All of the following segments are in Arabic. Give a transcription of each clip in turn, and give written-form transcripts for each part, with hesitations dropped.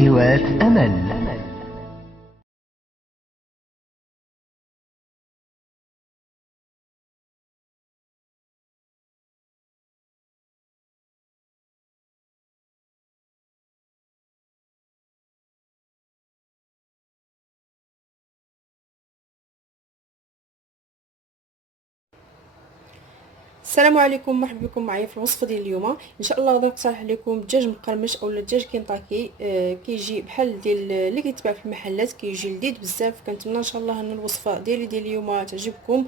فيديوهات أمل. السلام عليكم، مرحبا بكم معايا في الوصفه ديال اليوم. ان شاء الله غادي نقترح لكم الدجاج مقرمش اولا الدجاج كينطاكي. كيجي بحال ديال اللي كيتباع في المحلات، كيجي لذيذ بزاف. كنتمنى ان شاء الله ان الوصفه ديال اليوم تعجبكم.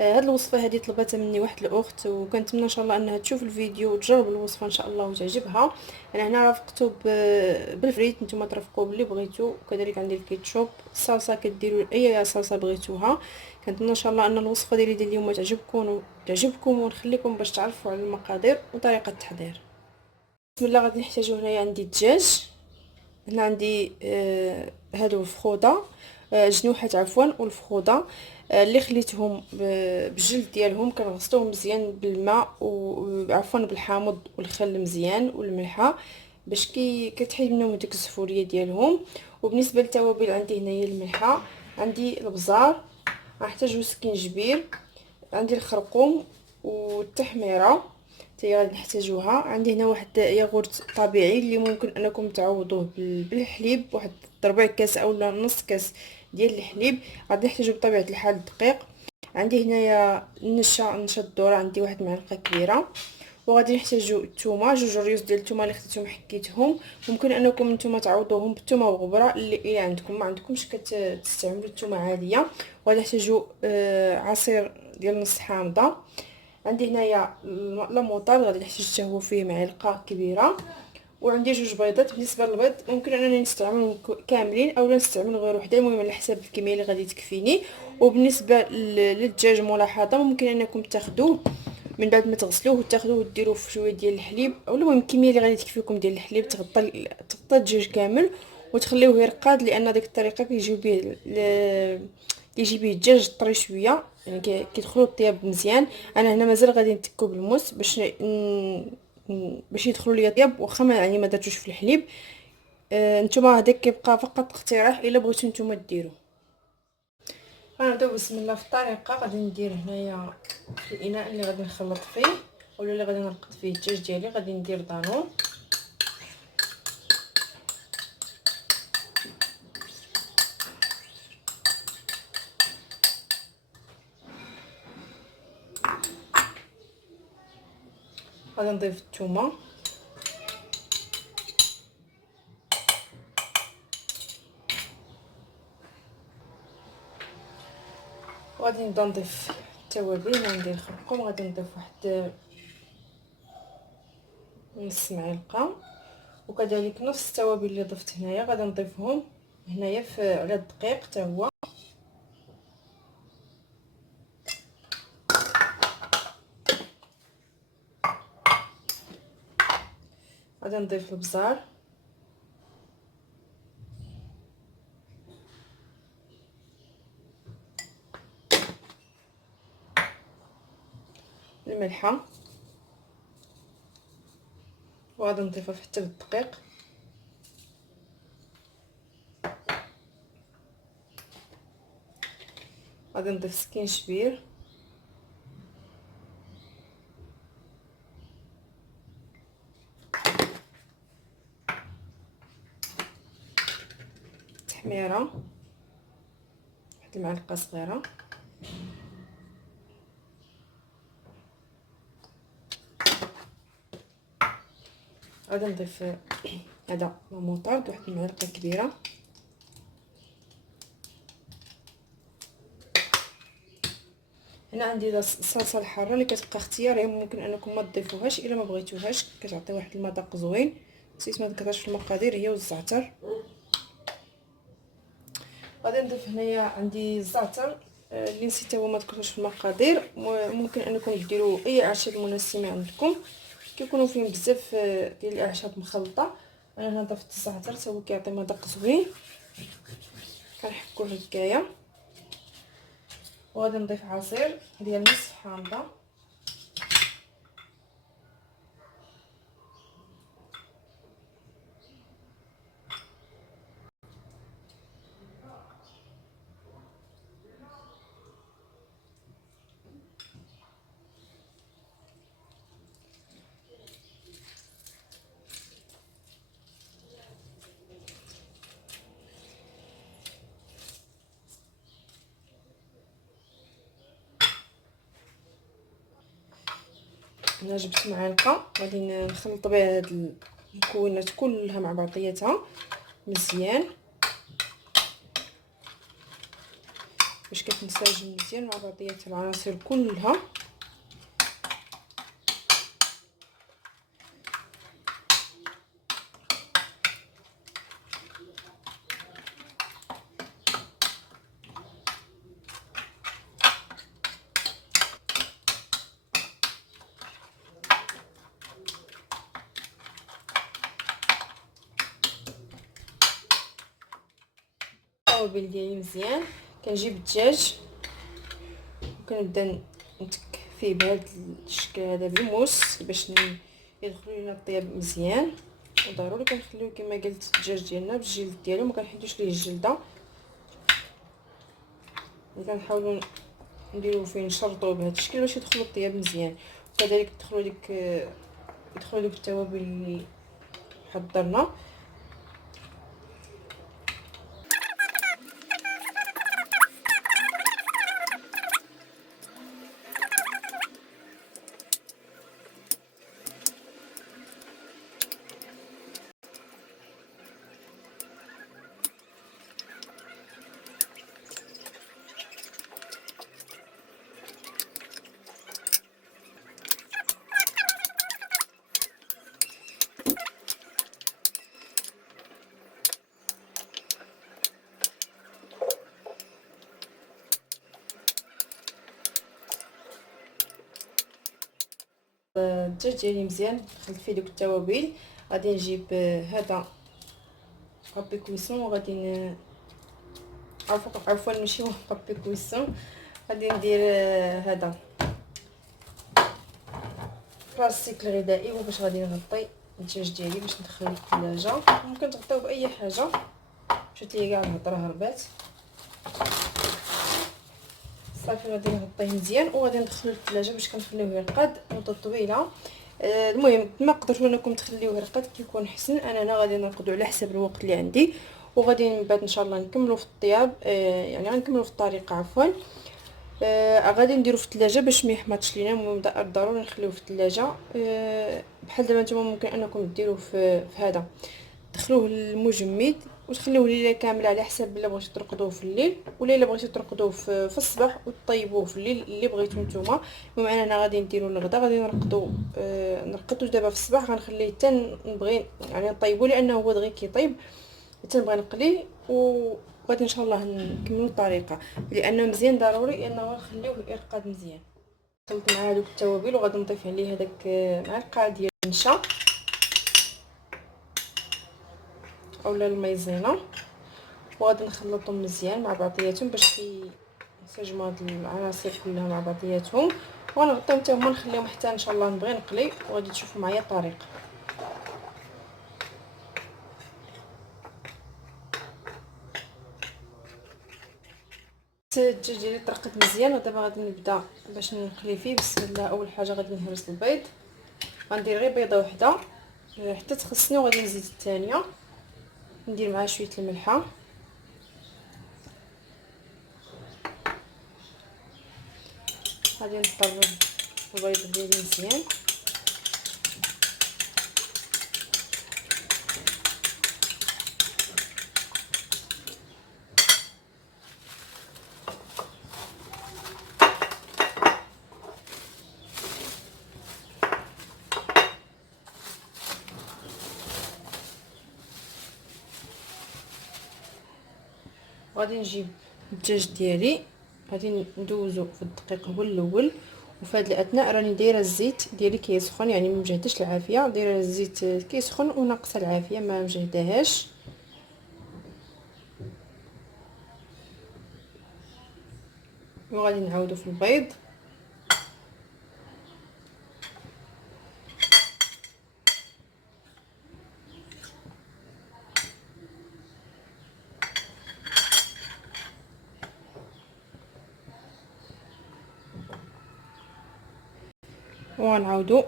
هاد الوصفه هذه طلبتها مني واحد الاخت، وكنتمنى ان شاء الله انها تشوف الفيديو وتجرب الوصفه ان شاء الله وتعجبها. انا هنا رافقته بالفريت، نتوما ترافقوا باللي بغيتو، وكذلك عندي الكيتشوب، الصلصه كديروا اي صلصه بغيتوها. كنتمنى ان شاء الله ان الوصفه ديال اليوم تعجبكم ونخليكم باش تعرفوا على المقادير وطريقه التحضير. بسم الله. غادي نحتاجو هنايا عندي الدجاج، هنا عندي هادو الفخوده، جنوحات عفوا، والفخوده اللي خليتهم بالجلد ديالهم. كنغسلوهم مزيان بالماء وعفوا بالحامض والخل مزيان والملحه باش كتحيد منهم ديك الزفوريه ديالهم. وبالنسبه للتوابل عندي هنايا الملحه، عندي البزار، غنحتاجو سكينجبير، عندي الخرقوم والتحميره تي غادي نحتاجوها. عندي هنا واحد ياغورت طبيعي اللي ممكن انكم تعوضوه بالحليب، واحد ربع كاس اولا نص كاس ديال الحليب. غادي نحتاجو بطبيعه الحال الدقيق. عندي هنايا نشا الذره، عندي واحد معلقه كبيره. وغادي نحتاجو الثومه، جوج ريوس ديال الثومه اللي خديتهم حكيتهم. ممكن انكم نتوما تعوضوهم بالثومه وغبره اللي عندكم، ما عندكمش كتستعملوا الثومه عاديه. وغادي نحتاجو عصير ديال نص حامضه. عندي هنايا لاموطال، غادي نحتاج حتى هو فيه معلقه كبيره. وعندي جوج بيضات. بالنسبه للبيض ممكن انني نستعملهم كاملين اولا نستعمل غير وحده، المهم على حساب الكميه اللي غادي تكفيني. وبالنسبه للدجاج ملاحظه، ممكن انكم تاخذوه من بعد ما تغسلوه وتاخذوه وديروه في شويه ديال الحليب، او المهم الكميه اللي غادي تكفيكم ديال الحليب تغطى الدجاج كامل وتخليوه يرقاد، لان ديك الطريقه كيجي به الدجاج طري شويه، يعني كيدخلوا الطياب مزيان. انا هنا مازال غادي نتكو بالموس باش يدخلوا ليا طياب، واخا يعني ما درتوش في الحليب. نتوما هذاك كيبقى فقط اقتراح الا بغيتو نتوما ديروا. غنبداو بسم الله في الطريقه. غادي ندير هنايا في الاناء اللي غادي نخلط فيه ولا اللي غادي نرقد فيه الدجاج ديالي، غادي ندير دانون، غادي نضيف الثومه، وغادي نبدا نضيف التوابل. عندي الخرقوم، غادي نضيف واحد نص معلقه، وكذلك نفس التوابل اللي ضفت هنايا غادي نضيفهم هنايا على الدقيق حتى هو. غادي نضيف البزار، الملحه، وغادي نضيفها حتى للدقيق. غادي نضيف سكينجبير، تحميره واحد المعلقه صغيره، غادي نضيف هذا الموطارد واحد المعلقه كبيره. هنا عندي الصلصه الحاره اللي كتبقى اختياريه، ممكن انكم ما تضيفوهاش الا ما بغيتوهاش، كتعطي واحد المذاق زوين. نسيت ما ذكرتش في المقادير، هي والزعتر. غادي نضيف هنايا عندي الزعتر اللي نسيت هو ما ذكرتوش في المقادير. ممكن انكم ديروا اي اعشاب منسمه عندكم، كيكونوا فيهم بزاف ديال الاعشاب مخلطه. انا هنا ضفت الزعتر حتى هو كيعطي مذاق زوين. كنحكو هكايا، وغادي نضيف عصير ديال نصف حامضه، هنا جبت معلقه غادي نخلط بها هاد المكونات كلها مع بعضياتها مزيان باش كتنسجم مزيان مع بعضياتها العناصر كلها. التوابل ديالي مزيان، كنجيب الدجاج وكنبدا نتك فيه بهذا الشكل هذا بالموس باش يدخل لينا الطياب مزيان. وضروري كنخليو كما قلت الدجاج ديالنا بالجلد ديالو، ما كنحيدوش ليه الجلده، كنحاولوا نديرو فيه نشرطوه بهذا الشكل باش يدخلوا الطياب مزيان، وكذلك يدخلوا ديك التوابل اللي حضرنا. الدجاج ديالي مزيان دخلت فيه دوك التوابل، غادي نجيب هذا بابي كويسون وغادي عفوا ماشي هو بابي كويسون، غادي ندير هذا بلاستيك الغذائي وباش غادي نغطي الدجاج ديالي باش ندخلو للثلاجه. ممكن تغطيوه باي حاجه، مشات ليا كاع الهضره هربات. صافي غادي نغطيه مزيان وغادي ندخلو للثلاجه باش كنخليوه يرقد مده طويله. المهم ما قدرتوا انكم تخليوه يرقد كيكون حسن، انا غادي نرقدو على حسب الوقت اللي عندي، وغادي من بعد ان شاء الله نكملوا في الطياب، يعني غنكملوا في الطريقه عفوا. غادي نديرو في الثلاجه باش ما يحمضش لينا. المهم ضروري نخليوه في الثلاجه. بحال دابا نتوما ممكن انكم ديروه في هذا، تدخلوه للمجمد وتخليوه ليله كامله على حسب الا بغيتو ترقدوه في الليل ولا الا بغيتو ترقدوه في الصباح وطيبوه في الليل اللي بغيتو نتوما. المهم انا غادي نديرو الغدا غادي نرقدو دابا في الصباح، غنخليه حتى نبغي يعني نطيبو لانه هو دغيا كيطيب، حتى نبغي نقليه وغادي ان شاء الله نكملوا الطريقه لانه مزيان ضروري انه نخليوه يرقد مزيان. خلطت مع هذوك التوابل وغادي نضيف عليه هذاك معلقه ديال النشا اولا المايزينا، وغادي نخلطهم مزيان مع بعضياتهم باش ينسجموا هاد العناصر كلها مع بعضياتهم، وغنغطيهم حتى هما نخليهم حتى ان شاء الله نبغي نقلي وغادي تشوفوا معايا الطريقه. الدجاج ديالي طرقت مزيان ودابا غادي نبدا باش نقلي فيه. بسم الله. اول حاجه غادي نهرس البيض، غندير غير بيضه وحده حتى تخصني، وغادي نزيد الثانيه ندير معها شويه الملحه، غادي نطرب البيض ديالي مزيان. غادي نجيب الدجاج ديالي غادي ندوزو في الدقيق هو الاول، وفي هذا الاثناء راني دايره الزيت ديالي كيسخن، يعني ما مجهدش العافيه، دايره الزيت كيسخن وناقصه العافيه ما مجهداهاش. وغادي نعاودو في البيض وغنعاودو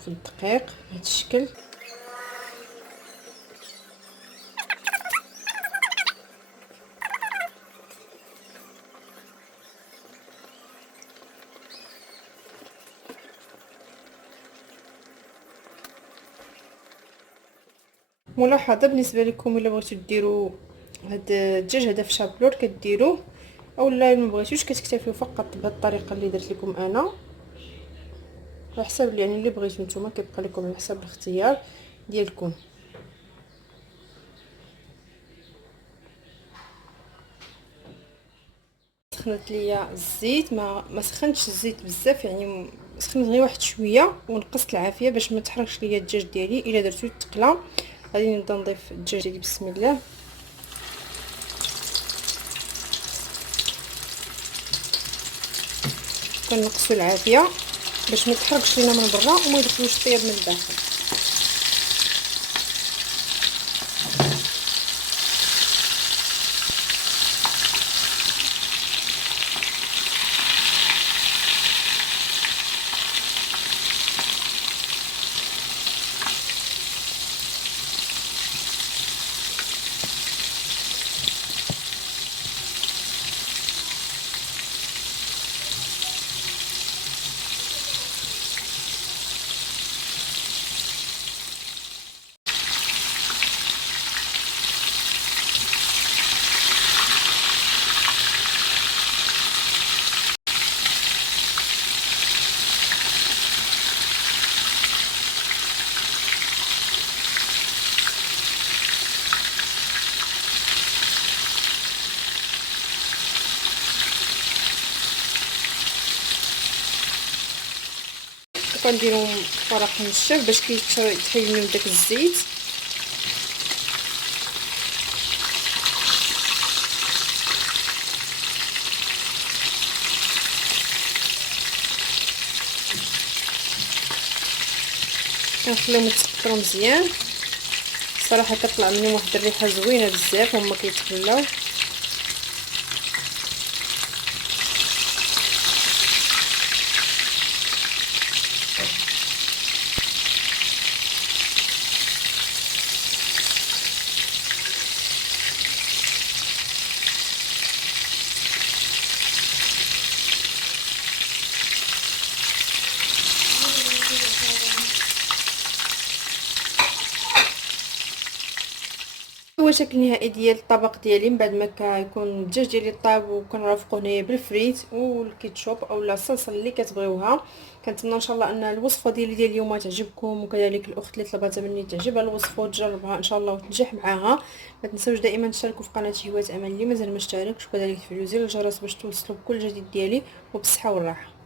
في الدقيق بهذا الشكل. ملاحظه بالنسبه لكم الا بغيتو ديروا هاد الدجاج هذا في شابلور كديروه، اولا ما بغيتوش كتكتفيو فقط بهاد الطريقه اللي درت لكم انا، على حسب يعني اللي بغيتو نتوما، كيبقى لكم على حسب الاختيار ديالكم. سخنت ليا الزيت، ما سخنتش الزيت بزاف، يعني سخنت غير واحد شويه ونقصت العافيه باش ما تحرقش ليا الدجاج ديالي. الا درتو تقلى غادي نبدا نضيف الدجاج ديالي بسم الله. كنقصوا العافيه باش ما تحرقش لينا من برا وما يدخلوش الطياب من الداخل. وكنديرو فرح نشف باش كيتحيد من داك الزيت. كنخليهم يتسكروا مزيان، صراحه كطلع منهم واحد الريحه زوينه بزاف هما كيتخلاو. هو الشكل النهائي ديال الطبق ديالي من بعد ما كيكون الدجاج ديالي طاب، وكنرافقوه هنايا بالفريت والكيتشوب اولا الصلصه اللي كتبغيوها. كنتمنى ان شاء الله ان الوصفه ديالي اليوم تعجبكم، وكذلك الاخت اللي طلبتها مني تعجبها الوصفه وتجربها ان شاء الله وتنجح معاها. ما تنساوش دائما تشتركوا في قناه هواة امل اللي مازال ما اشتركش، وكذلك تفعلوا زر الجرس باش توصلوا بكل جديد ديالي، وبالصحه والراحه.